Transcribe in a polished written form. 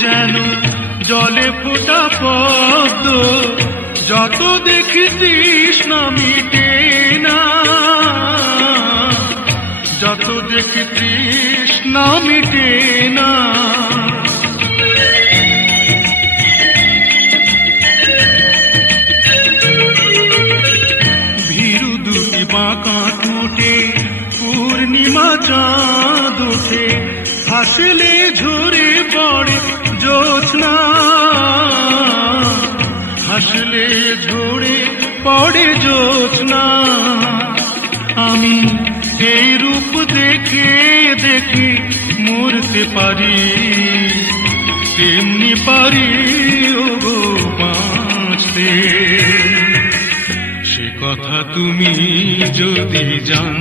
যেন জলে ফোটা পদ্ম, যত দেখি তৃষ্ণা মিটে না, যত দেখি তৃষ্ণা মিটে না। ভীরু দুটি বাঁকা ঠোঁটে পূর্ণিমা চাঁদ ওঠে, হাসলে ঝরে পড়ে জ্যোৎস্না, হাসলে ঝরে পড়ে জ্যোৎস্না। আমি এই রূপ দেখে দেখে মরতে পারি, তেমনি পারি ওগো বাঁচতে। সে কথা তুমি যদি জান।